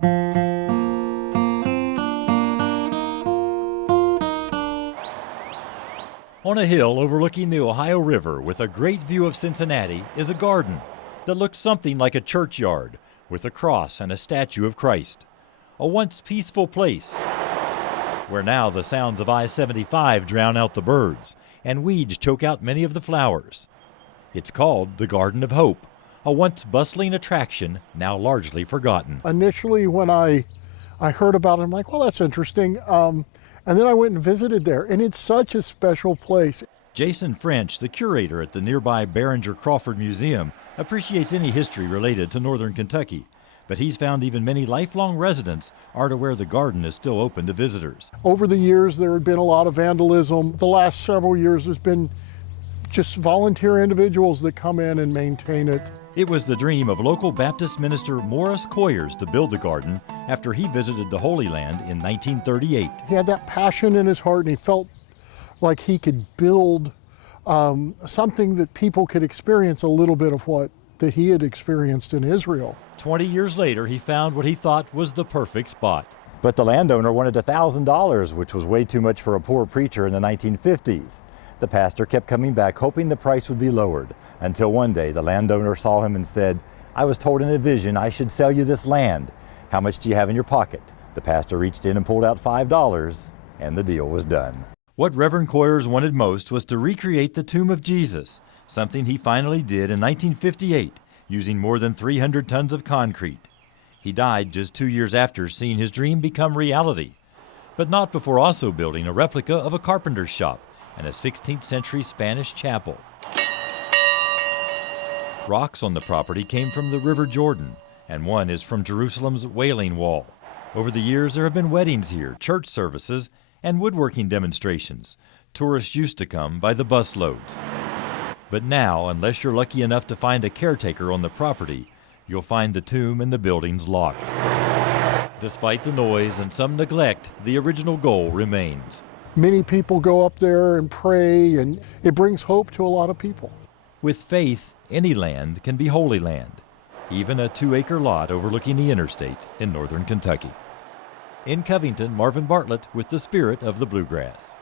On a hill overlooking the Ohio River with a great view of Cincinnati is a garden that looks something like a churchyard with a cross and a statue of Christ. A once peaceful place where now the sounds of I-75 drown out the birds and weeds choke out many of the flowers. It's called the Garden of Hope, a once bustling attraction now largely forgotten. Initially when I heard about it, I'm like, well, that's interesting. And then I went and visited there, and it's such a special place. Jason French, the curator at the nearby Behringer Crawford Museum, appreciates any history related to northern Kentucky, but he's found even many lifelong residents aren't aware the garden is still open to visitors. Over the years, there had been a lot of vandalism. The last several years, there's been just volunteer individuals that come in and maintain it. It was the dream of local Baptist minister Morris Coyers to build the garden after he visited the Holy Land in 1938. He had that passion in his heart, and he felt like he could build something that people could experience a little bit of what that he had experienced in Israel. 20 years later, he found what he thought was the perfect spot. But the landowner wanted $1,000, which was way too much for a poor preacher in the 1950s. The pastor kept coming back, hoping the price would be lowered, until one day the landowner saw him and said, "I was told in a vision I should sell you this land. How much do you have in your pocket?" The pastor reached in and pulled out $5, and the deal was done. What Reverend Coyers wanted most was to recreate the tomb of Jesus, something he finally did in 1958, using more than 300 tons of concrete. He died just 2 years after seeing his dream become reality, but not before also building a replica of a carpenter's shop and a 16th century Spanish chapel. Rocks on the property came from the River Jordan, and one is from Jerusalem's Wailing Wall. Over the years, there have been weddings here, church services, and woodworking demonstrations. Tourists used to come by the busloads. But now, unless you're lucky enough to find a caretaker on the property, you'll find the tomb and the buildings locked. Despite the noise and some neglect, the original goal remains. Many people go up there and pray, and it brings hope to a lot of people. With faith, any land can be holy land, even a 2-acre lot overlooking the interstate in northern Kentucky. In Covington, Marvin Bartlett with the Spirit of the Bluegrass.